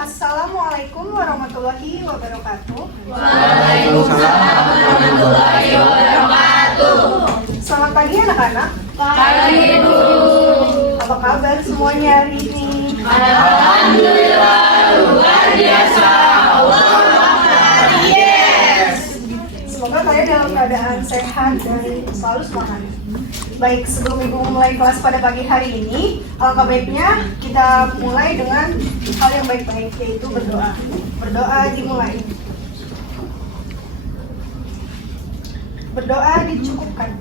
Assalamualaikum warahmatullahi wabarakatuh. Waalaikumsalam warahmatullahi wabarakatuh. Selamat pagi anak-anak. Pagi Bu. Apa kabar semuanya hari ini? Alhamdulillah luar biasa. Allah yes. Semoga kalian dalam keadaan sehat dan selalu semangat. Baik, sebelum Ibu mulai kelas pada pagi hari ini, alangkah baiknya kita mulai dengan hal yang baik-baik, yaitu berdoa. Berdoa dimulai. Berdoa dicukupkan.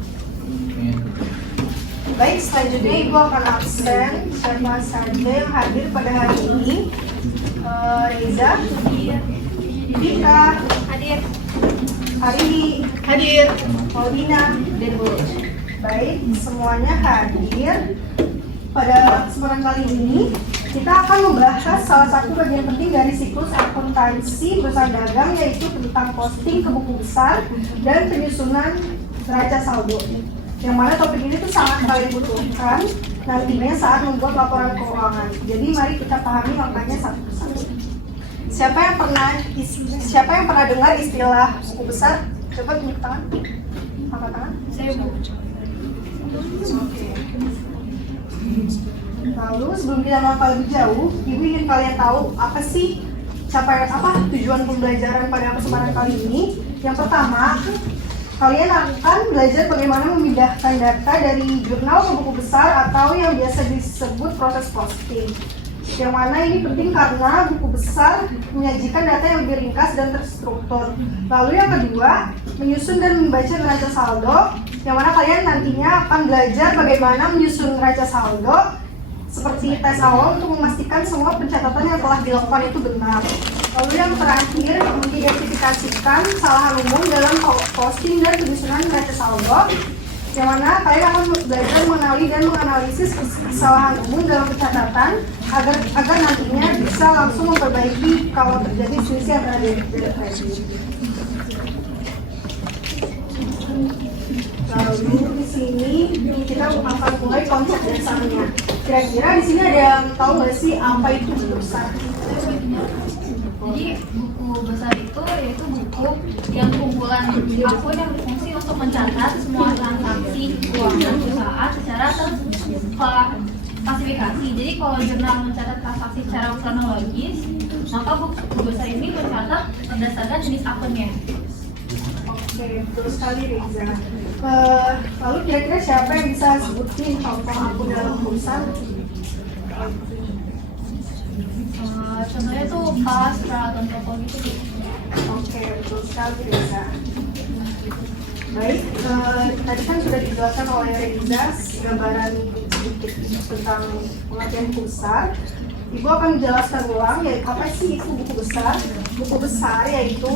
Baik, selanjutnya Ibu akan absen siapa saja yang hadir pada hari ini. Reza, Dika, hadir. Ari, hadir. Paulina, hadir Bu. Baik, semuanya hadir. Pada kesempatan kali ini, kita akan membahas salah satu bagian penting dari siklus akuntansi perusahaan dagang, yaitu tentang posting ke buku besar dan penyusunan neraca saldo. Yang mana topik ini tuh sangat kalian butuhkan nantinya saat membuat laporan keuangan. Jadi mari kita pahami maknanya satu persatu. Siapa yang pernah dengar istilah buku besar? Coba tunjuk tangan. Angkat tangan. Saya Bu. Oke. Lalu sebelum kita melangkah lebih jauh, Ibu ingin kalian tahu apa sih tujuan pembelajaran pada kesempatan kali ini? Yang pertama, kalian akan belajar bagaimana memindahkan data dari jurnal ke buku besar atau yang biasa disebut proses posting. Yang mana ini penting karena buku besar menyajikan data yang lebih ringkas dan terstruktur. Lalu yang kedua, menyusun dan membaca neraca saldo, yang mana kalian nantinya akan belajar bagaimana menyusun neraca saldo seperti tes awal untuk memastikan semua pencatatan yang telah dilakukan itu benar. Lalu yang terakhir, mengidentifikasikan kesalahan umum dalam posting dan penyusunan neraca saldo, yang mana kalian akan belajar mengenali dan menganalisis kesalahan umum dalam pencatatan agar nantinya bisa langsung memperbaiki kalau terjadi selisih antara debit dan kredit. Lalu di sini kita akan mulai konsep dasarnya. Kira-kira di sini ada yang tahu nggak sih apa itu buku besar? Jadi buku besar itu yaitu buku yang kumpulan akun yang berfungsi untuk mencatat semua transaksi keuangan perusahaan secara terklasifikasi. Jadi kalau jurnal mencatat transaksi secara kronologis, maka buku besar ini mencatat berdasarkan jenis akunnya. Oke, betul sekali Reza. Lalu kira-kira siapa yang bisa sebutin contoh akun dalam buku besar? Contohnya tuh pas, peralatan toko gitu. Oke, betul sekali Reza. Baik, tadi kan sudah dijelaskan oleh Reza gambaran sedikit tentang pengertian buku besar. Ibu akan menjelaskan ulang yaitu apa sih itu buku besar. Buku besar yaitu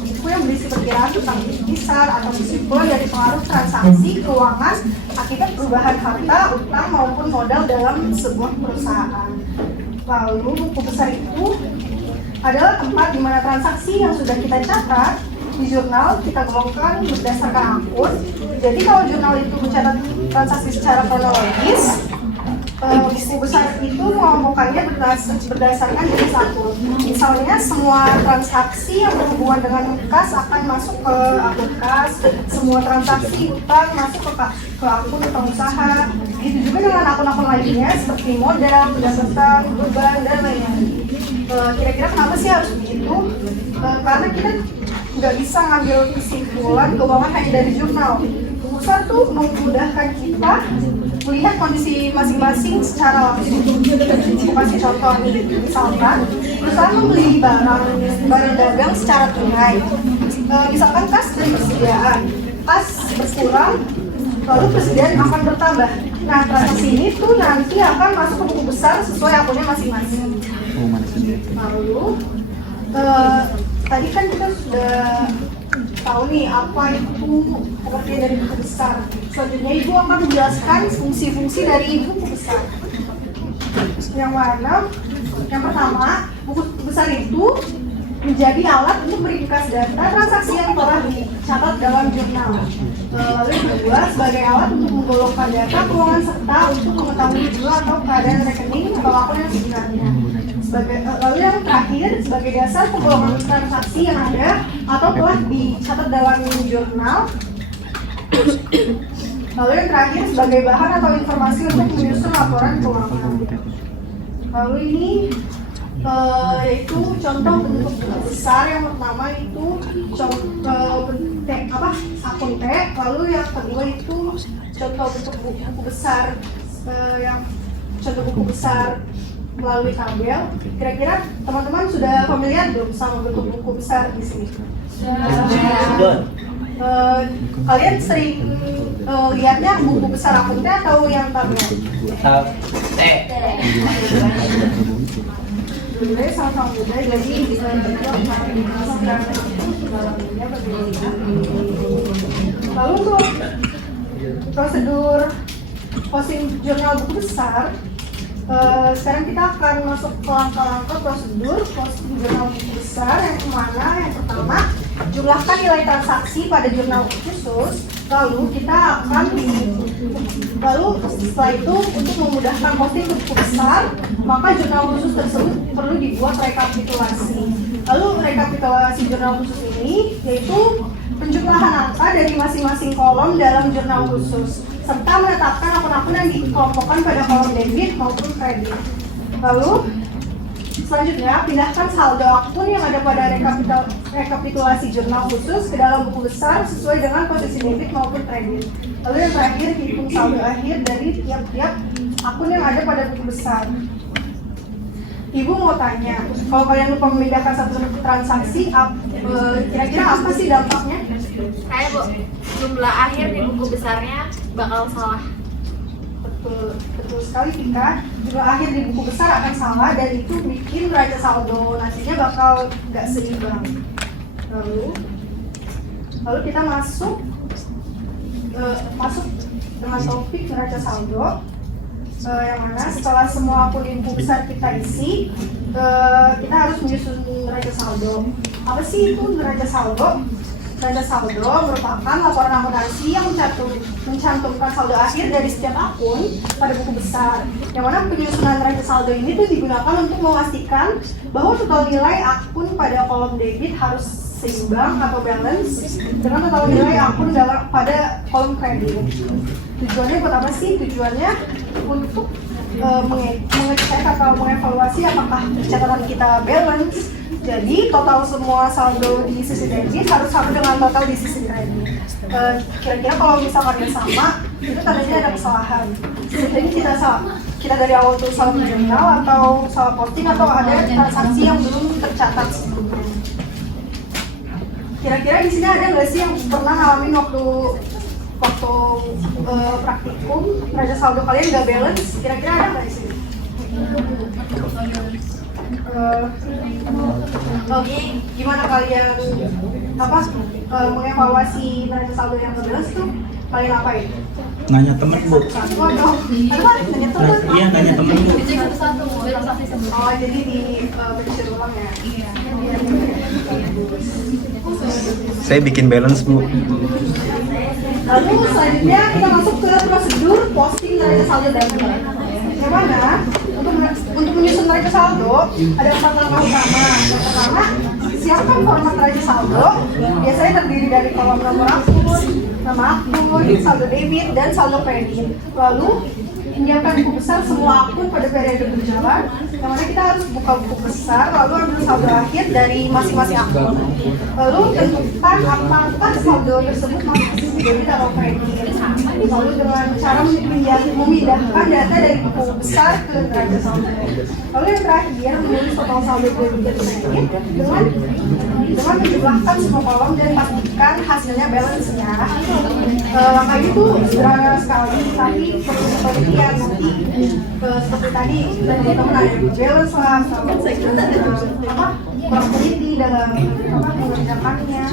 buku yang berisi perkiraan tentang besar atau kesimpulan dari pengaruh transaksi keuangan akibat perubahan harta, utang maupun modal dalam sebuah perusahaan. Lalu buku besar itu adalah tempat di mana transaksi yang sudah kita catat di jurnal kita golongkan berdasarkan akun. Jadi kalau jurnal itu mencatat transaksi secara kronologis, buku besar itu mengelompokkannya berdasarkan jenis akun. Misalnya semua transaksi yang berhubungan dengan kas akan masuk ke akun kas, semua transaksi utang masuk ke akun utang usaha. Begitu juga dengan akun-akun lainnya seperti modal, pendapatan, beban, dan lain-lain. Kira-kira kenapa sih harus begitu? Karena kita nggak bisa ngambil kesimpulan keuangan hanya dari jurnal. Buku besar tuh memudahkan kita melihat kondisi masing-masing secara langsung. Aku kasih contoh nih, misalkan perusahaan membeli barang dagang secara tunai. Misalkan kas dan persediaan, kas berkurang, lalu persediaan akan bertambah. Nah, transaksi ini tuh nanti akan masuk ke buku besar sesuai akunnya masing-masing. Lalu tadi kan kita sudah tahu nih apa itu pengertian dari buku besar. Selanjutnya Ibu akan menjelaskan fungsi-fungsi dari buku besar. Yang mana? Yang pertama, buku besar itu menjadi alat untuk meringkas data transaksi yang telah dicatat dalam jurnal. Lalu yang kedua, sebagai alat untuk menggolongkan data keuangan serta untuk mengetahui jumlah atau keadaan rekening atau akun yang sebenarnya. Lalu yang terakhir sebagai dasar penggolongan transaksi yang ada atau telah dicatat dalam jurnal. Lalu yang terakhir sebagai bahan atau informasi untuk menyusun laporan keuangan. Lalu ini yaitu contoh bentuk besar. Yang pertama itu akun T. Lalu yang kedua itu contoh bentuk buku besar, yang contoh buku besar melalui tabel. Kira-kira teman-teman sudah familiar belum sama bentuk buku besar di sini? Kalian sering lihatnya buku besar akun T atau yang tabel? T. Sebenarnya sama-sama mudah, jadi lalu untuk prosedur posting jurnal buku besar, sekarang kita akan masuk ke langkah-langkah prosedur posting jurnal buku besar. Yang mana yang pertama, jumlahkan nilai transaksi pada jurnal khusus. Lalu kita akan setelah itu untuk memudahkan posting buku besar, maka jurnal khusus tersebut perlu dibuat rekapitulasi. Lalu rekapitulasi jurnal khusus ini yaitu penjumlahan angka dari masing-masing kolom dalam jurnal khusus, serta menetapkan akun-akun yang dikelompokkan pada kolom debit maupun kredit. Lalu selanjutnya, pindahkan saldo akun yang ada pada rekapitulasi jurnal khusus ke dalam buku besar sesuai dengan posisi debit maupun kredit. Lalu yang terakhir, hitung saldo akhir dari tiap-tiap akun yang ada pada buku besar. Ibu mau tanya, kalau kalian lupa memindahkan satu transaksi, kira-kira apa sih dampaknya? Kayak Bu, jumlah akhir di buku besarnya bakal salah. Betul sekali Tika, jumlah akhir di buku besar akan salah dan itu bikin neraca saldo nantinya bakal nggak seimbang. Lalu kita masuk dengan topik neraca saldo, yang mana setelah semua akun di buku besar kita isi, kita harus menyusun neraca saldo. Apa sih itu neraca saldo? Neraca saldo merupakan laporan akuntansi yang mencantumkan saldo akhir dari setiap akun pada buku besar. Yang mana penyusunan neraca saldo ini tuh digunakan untuk memastikan bahwa total nilai akun pada kolom debit harus seimbang atau balance dengan total nilai akun pada kolom kredit. Tujuannya buat apa sih? Tujuannya untuk mengecek atau mengevaluasi apakah catatan kita balance. Jadi total semua saldo di sisi debit harus sama dengan total di sisi kredit. Kira-kira kalau misalkan yang sama, itu tandanya ada kesalahan. Jadi kita dari awal tuh salah jurnal atau salah posting atau ada transaksi yang belum tercatat sebelumnya. Kira-kira di sini ada nggak sih yang pernah ngalamin waktu praktikum neraca saldo kalian nggak balance? Kira-kira ada nggak di sini? Gimana kalian mengevaluasi neraca saldo yang balance tuh? Kalian apain? Nanya temen Bu. Waduh, nanya temen? Iya, nanya temen Bu. Oh, jadi di bercir ulang ya? Iya. Saya bikin balance Bu. Lalu selanjutnya kita masuk ke prosedur posting neraca saldo debit. Yang mana untuk menyusun neraca saldo ada 4 langkah utama. Yang pertama, siapkan format neraca saldo. Biasanya terdiri dari kolom nomor akun, nama akun, saldo debit, dan saldo kredit. Lalu menyiapkan buku besar semua akun pada periode berjalan. Yang mana kita harus buka buku besar, lalu ambil saldo akhir dari masing-masing akun. Lalu tentukan apakah saldo tersebut masih debit atau kredit. Lalu dengan cara memindahkan data dari buku besar ke neraca saldo. Lalu yang terakhir, menulis total saldo debit dan kredit dengan menjumlahkan semua kolom dan pastikan hasilnya balance-nya. Langkah itu sederhana sekali, tapi perlu penelitian nanti seperti tadi teman-teman ada balance lah, kurang teliti dalam mengerjakannya.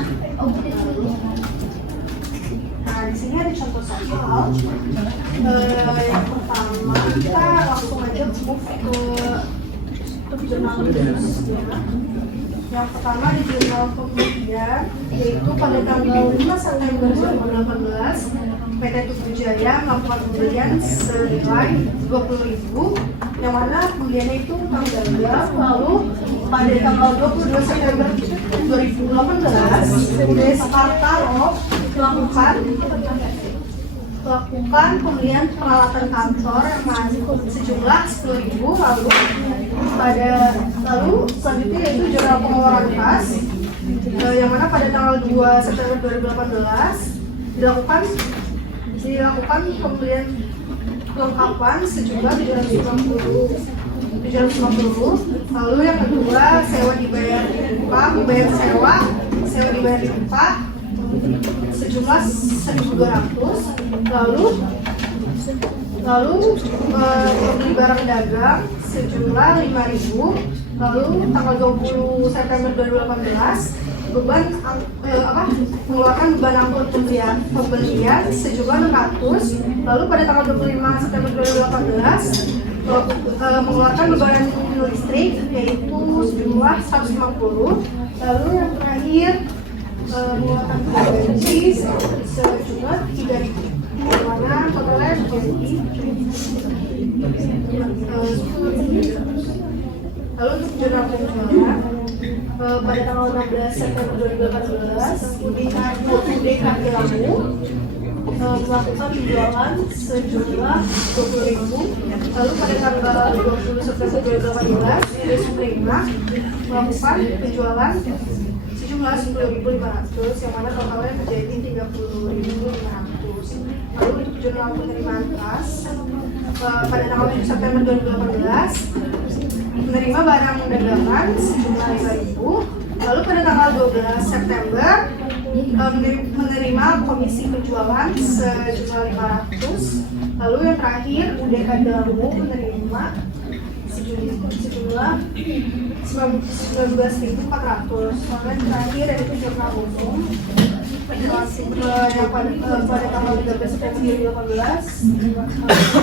Nah, di sini ada contoh soal. Yang pertama, kita langsung aja move ke jurnal khususnya. Yang pertama di jurnal kemudian, yaitu pada tanggal 5 September 2018, PT Tugu Jaya melakukan pembelian senilai 20.000, yang mana pembeliannya itu tanggal 12, lalu pada tanggal 22 September 2018 Deskarta Rock melakukan pembelian peralatan kantor yang masuk sejumlah 10.000, lalu selanjutnya yaitu jurnal pengeluaran kas yang mana pada tanggal 2 September 2018 dilakukan pembelian kelengkapan sejumlah 750. Lalu yang kedua, sewa dibayar di muka, membayar sewa dibayar di muka sejumlah 1.200. Lalu membeli barang dagang sejumlah 5.000. Lalu tanggal 20 September 2018 mengeluarkan beban angkut pembelian sejumlah 600. Lalu pada tanggal 25 September 2018 mengeluarkan beban listrik yaitu sejumlah 150. Lalu yang terakhir mengeluarkan gaji sejumlah 3.000, mana totalnya menjadi. Lalu untuk jurnal penjualan pada tanggal 16 September 2018 UDKG Lamu melakukan penjualan sejumlah 20.000. Lalu pada tanggal 20 September 2018 UD Suprema melakukan penjualan sejumlah 10.500 yang mana totalnya menjadi 30.500. Lalu untuk jurnal penerimaan kas pada tanggal 7 September 2018 menerima barang dagangan sejumlah 5.000. Lalu pada tanggal 12 September menerima komisi penjualan sejumlah 500. Lalu yang terakhir UDKG Lamu menerima sejumlah 19.400. Lalu yang terakhir yaitu jurnal umum yang pada tanggal 13 September 2018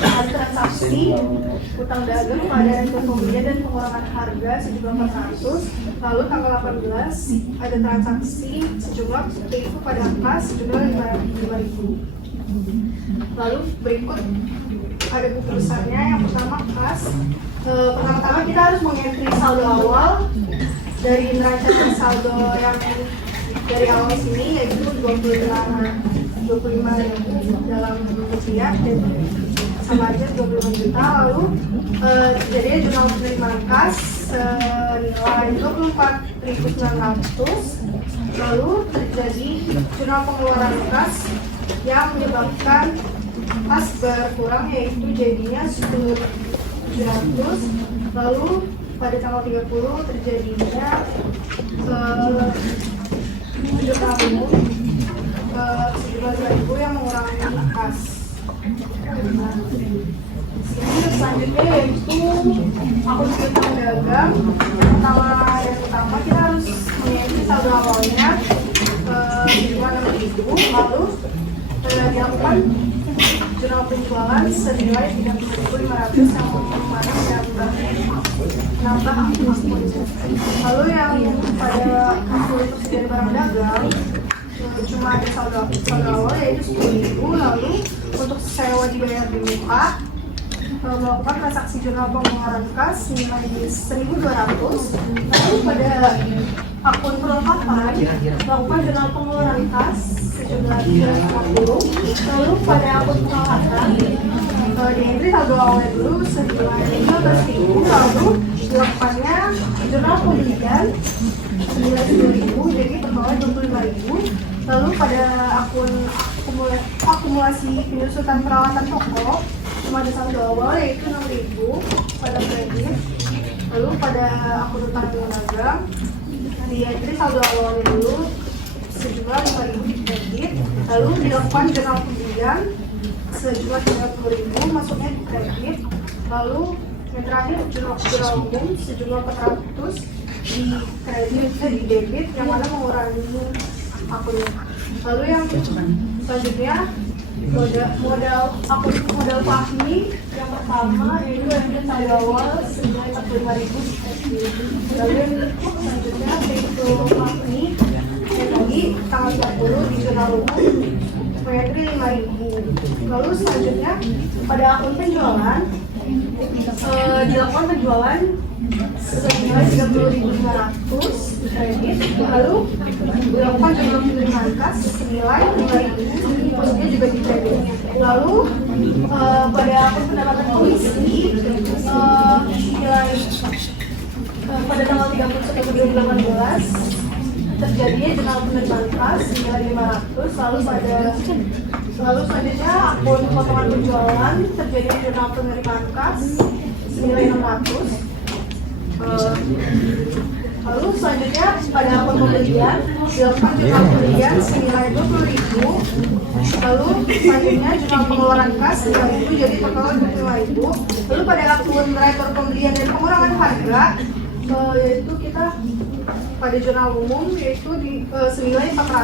ada transaksi utang dagang pada pembelian dan pengurangan harga sejumlah 400. Lalu tanggal 18 ada transaksi sejumlah yaitu pada kas sejumlah 5.000. Lalu berikut ada keputusannya. Yang pertama kas, pertama-tama kita harus mengentri saldo awal dari neraca saldo yang dari awal sini yaitu 25.000 dalam rupiah dan sama aja 25 juta. Lalu jadi jurnal penerimaan kas senilai 24.900. Lalu terjadi jurnal pengeluaran kas yang menyebabkan kas berkurang yaitu jadinya 10.700. Lalu pada tanggal 30 terjadinya jurnal umum sejumlah 2.000 yang mengurangi kas. Ini selanjutnya yaitu akun utang dagang. Yang utama kita harus mengisi saldo awalnya sejumlah 6.000. Lalu dilakukan jurnal penjualan senilai 30.500 yang mana menambah akun. Lalu yang pada akun persediaan barang dagang cuma ada saldo awal yaitu 10.000. Lalu untuk sewa dibayar di muka melakukan transaksi jurnal pengeluaran kas nilai 1.200. Lalu pada akun perlengkapan melakukan jurnal pengeluaran kas sejumlah 350. Lalu pada akun peralatan dientri saldo awalnya dulu senilai 15.000. Lalu dilakukannya jurnal pembelian senilai 10.000 jadi totalnya 25.000. Lalu pada akun akumulasi penyusutan peralatan toko cuma ada saldo awal yaitu 6.000 pada kredit. Lalu pada akun utang dagang dientri saldo awalnya dulu sejumlah 5.000 di kredit. Lalu dilakukan jurnal pembelian sejumlah 30.000 masuknya di kredit. Lalu yang terakhir jurnal umum sejumlah 400 di kredit di debit yang mana mengurangi akunnya. Lalu yang selanjutnya modal Fahmi yang pertama yaitu yang saldo awal senilai 45.000 di kredit. Lalu yang selanjutnya yaitu Fahmi yang tadi tanggal 30 di jurnal umum mengentri 5.000. Lalu selanjutnya pada akun penjualan dilakukan penjualan senilai 30.500 kredit, lalu dilakukan jumlah penerimaan kas senilai 5.000, maksudnya juga di kredit. Lalu pada akun pendapatan komisi senilai pada tanggal 30 September 2018 terjadinya jurnal penerimaan kas senilai 500, lalu selanjutnya akun potongan penjualan terjadinya jurnal penerimaan kas senilai 600. Lalu selanjutnya pada akun pembelian dilakukan jurnal pembelian senilai 20.000. Lalu selanjutnya jurnal pengeluaran kas senilai itu jadi total 25.000. Lalu pada akun rekor pembelian dan pengurangan harga yaitu kita pada jurnal umum yaitu di senilai 400.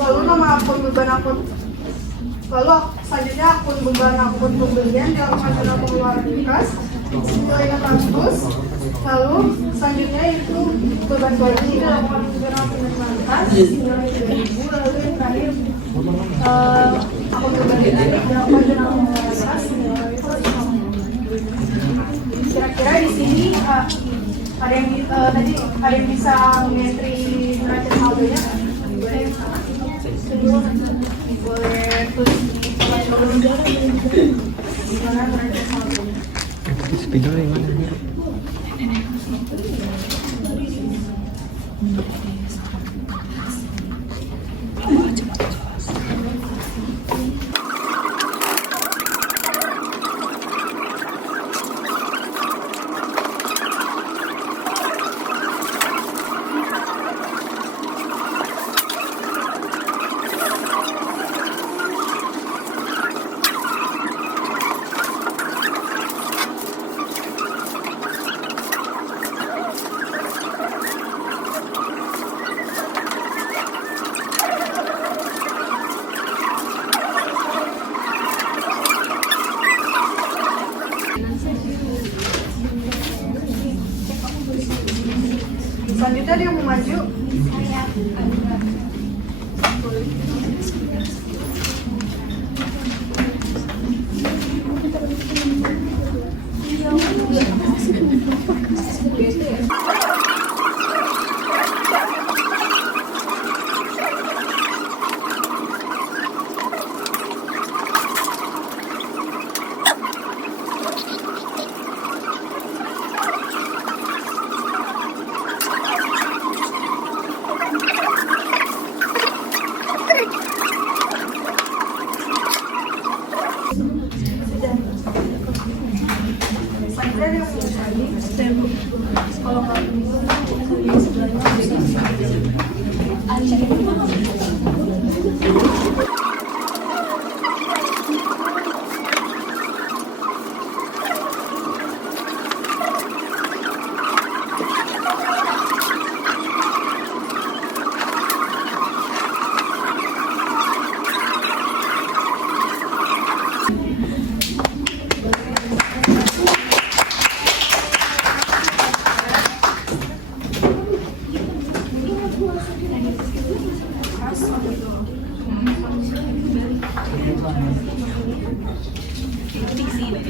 Lalu nama akun beban akun, lalu selanjutnya akun beban akun pembelian dilakukan jurnal pengeluaran kas senilai 600. Lalu selanjutnya itu beban gaji dilakukan jurnal penerimaan kas senilai 3.000. Lalu yang terakhir akun beban gaji dilakukan jurnal pengeluaran kas senilai 100. Kira-kira di sini ada yang tadi ada yang bisa mengentri neraca saldonya nggak? Boleh tulis di mana neraca saldonya. Spidol yang mana? Selanjutnya dia mau maju. Kalau nggak bisa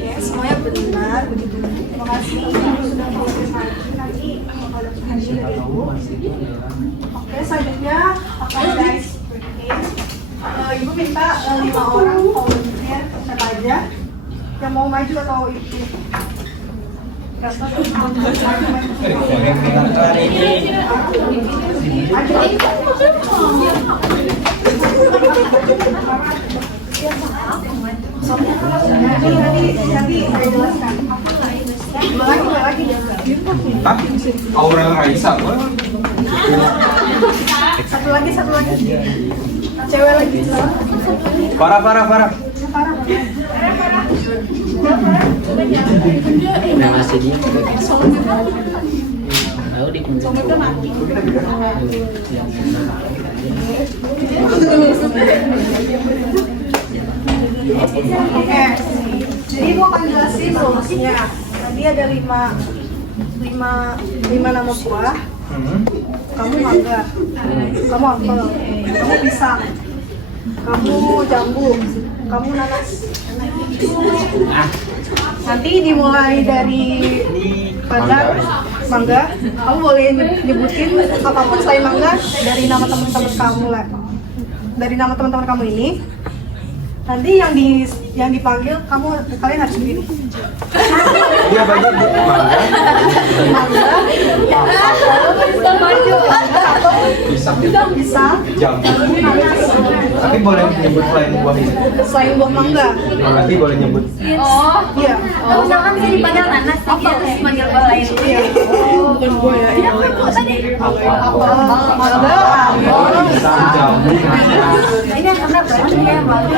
Ya, semuanya benar begitu. Terima kasih sudah konfirmasi, nanti kalau hasil dari Ibu. Oke, selanjutnya akan guys. Ibu minta 5 orang volunteer siapa aja yang mau maju atau itu. Nanti saya jelaskan. Lagi. Aurel Raisa, Satu lagi. Cewek lagi. Farah. Masih dia. Tahu di Oke, jadi Ibu akan jelasin solusinya. Tadi ada 5 nama buah. Kamu mangga, kamu apel, kamu pisang, kamu jambu, kamu nanas. Nanti dimulai dari Padang, Mangga. Kamu boleh nyebutin apapun selain Mangga dari nama teman-teman kamu lah. Dari nama teman-teman kamu ini. Nanti yang dipanggil kalian harus sendiri. Dia bagi mangga. Pisang. Jambu. Tapi boleh nyebut selain buah ini. Selain buah mangga. Berarti boleh nyebut. Oh, Iya. misalkan bisa dipanggil nanas, apa harus panggil buah lain? Iya. Bukan buah ya. Tidak apa itu tadi? Apel, mangga, Pisang, jambu, mangga. Ini yang karena berarti ya baru.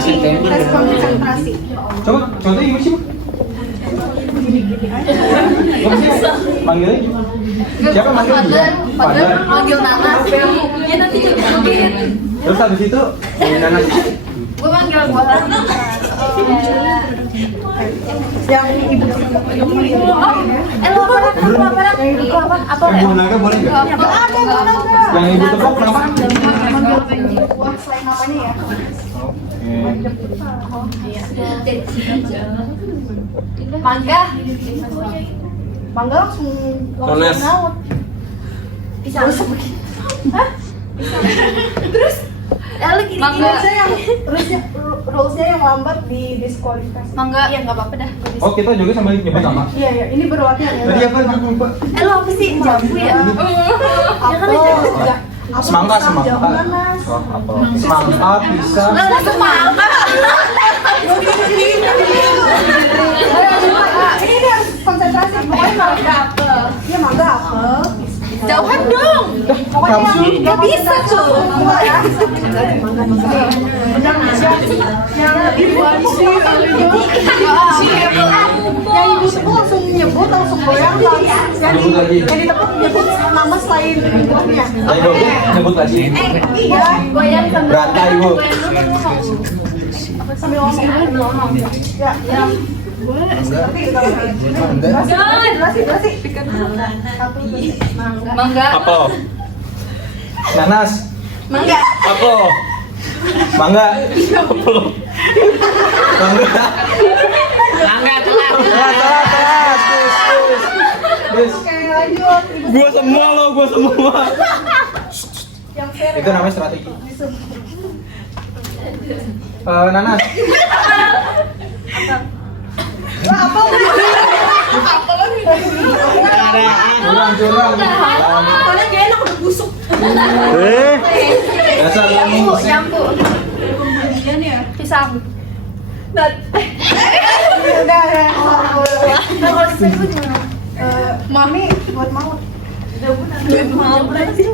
lagi tes konsentrasi. Coba, contohnya gimana sih? Gak bisa. Manggilnya? Siapa manggilnya? Father. Panggil nanas. Ya nanti cobain. Terus habis itu nanas. Gue manggil buah lain. Yang ibu Apa ya? Buah naga boleh nggak? Yang ibu tepuk kenapa? buah selain namanya ya. Mangga. Mangga langsung Tones. naut. Pisang. Terus? Lagi Rulesnya yang rulesnya yang lambat di diskualifikasi. Mangga. Iya nggak apa-apa dah. Oh, kita juga sambil nyebut nama. Iya ya, ini berlatihan ya. Tadi apa? Aku lupa. Lo apa sih? Jambu ya? Semangka, semangka. Semangka, pisang. Langsung mangga. Ini dia harus konsentrasi. Pokoknya mangga apel. Iya mangga apel. Jauhan dong. Pokoknya yang Nggak bisa tuh. ya. Yang ibu langsung nyebut langsung goyang. Nyebut lagi. Yang ditepuk nyebut nama selain buahnya. Ayo, nyebut lagi. Iya. Goyang sambil. Berata, Ibu. Sambil ngomong. Ya. Mangga. Apel. Nanas. Mangga. Apel. Mangga. Apel. Mangga. Mangga telat. Telat. Terus. Oke, lanjut. Gua semua lo, gua semua. Yang fair. Itu namanya strategi. Nanas. Apa? Curang. Apalnya gak enak udah busuk. Dasar Shampoo. kamu. Shampoo. Pisang. Udah ya. Nah kalau sisanya gue gimana? Mami buat maut. Mau berapa sih?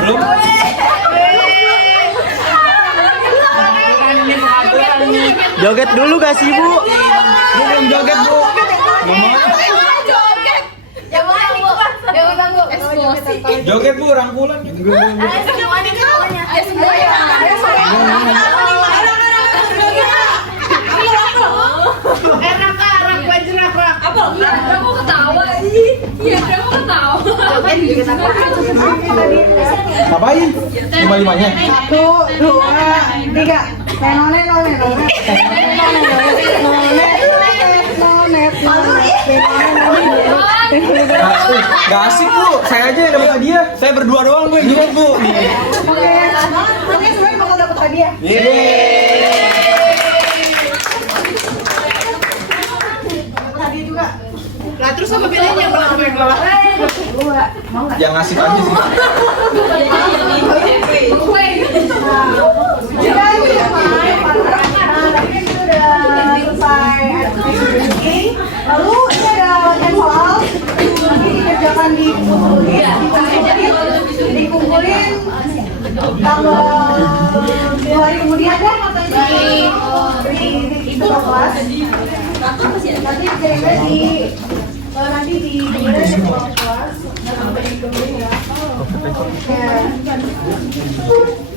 Belum. Joget dulu gak sih, Bu? Belum joget, Bu. Joget, Bu, rangkulan. Ngapain? Lima-limanya. 1, 2, 3. Nenonet. Gak asik, Bu. Saya aja yang dapat hadiah. Saya berdua doang, Bu. Gimana, Bu? Oke, nanti semuanya bakal dapat hadiah. Hadiah juga. Nah terus apa bedanya yang pernah gue kelola? Yang ngasih aja sih. Lalu ini ada latihan soal. Nanti dikerjakan dikumpulin tanggal 2 hari kemudian deh di kelas. Nanti kira-kira nanti di kelas.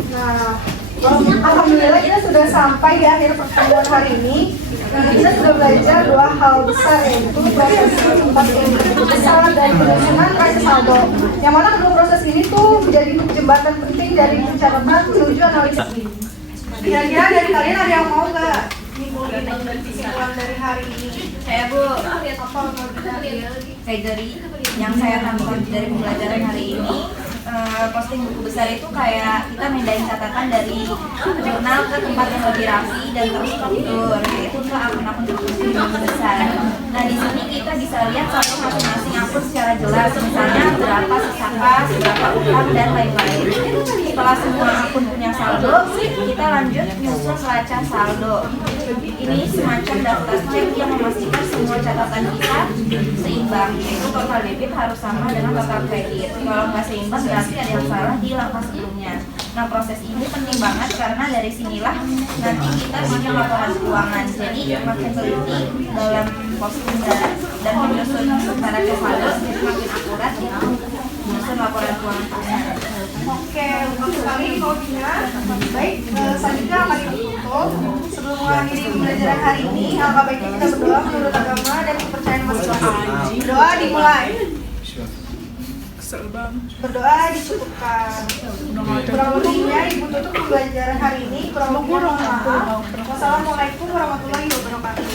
Nah, alhamdulillah kita sudah sampai di akhir pertemuan hari ini. Kita sudah belajar 2 hal besar, yaitu proses tempat besar dan penyusunan rasa saldo. Yang mana kedua proses ini tuh menjadi jembatan penting dari pencatatan menuju analisis. Kira-kira dari kalian ada yang mau nggak nyimpulin kesimpulan dari hari ini? Saya Bu, Apa mau kita? saya dari yang saya tangkap dari pembelajaran hari ini, posting buku besar itu kayak kita mindahin catatan dari jurnal ke tempat yang lebih rapi dan terstruktur, yaitu ke akun-akun buku besar. Nah di sini kita bisa lihat saldo masing-masing akun secara jelas, misalnya berapa sisa kas, berapa utang dan lain-lain. Setelah semua akun punya saldo, kita lanjut nyusun neraca saldo. Ini semacam daftar cek yang memastikan semua catatan kita seimbang, yaitu total debit harus sama dengan total kredit. Kalau nggak seimbang berarti ada yang salah di langkah sebelumnya. Nah proses ini penting banget karena dari sinilah nanti kita bikin laporan keuangan. Jadi makin teliti dalam posting dan menyusun neraca saldo, jadi makin akurat ya menyusun laporan keuangan kita. Oke, untuk sekali Maudina. Baik, selanjutnya akan ditutup. Sebelum mengakhiri pembelajaran hari ini, alangkah baiknya kita berdoa menurut agama dan kepercayaan masing-masing. Berdoa dimulai. Berdoa dicukupkan. Kurang lebihnya ibu tutup pembelajaran hari ini. Kurang lebihnya mohon maaf. Wassalamualaikum warahmatullahi wabarakatuh.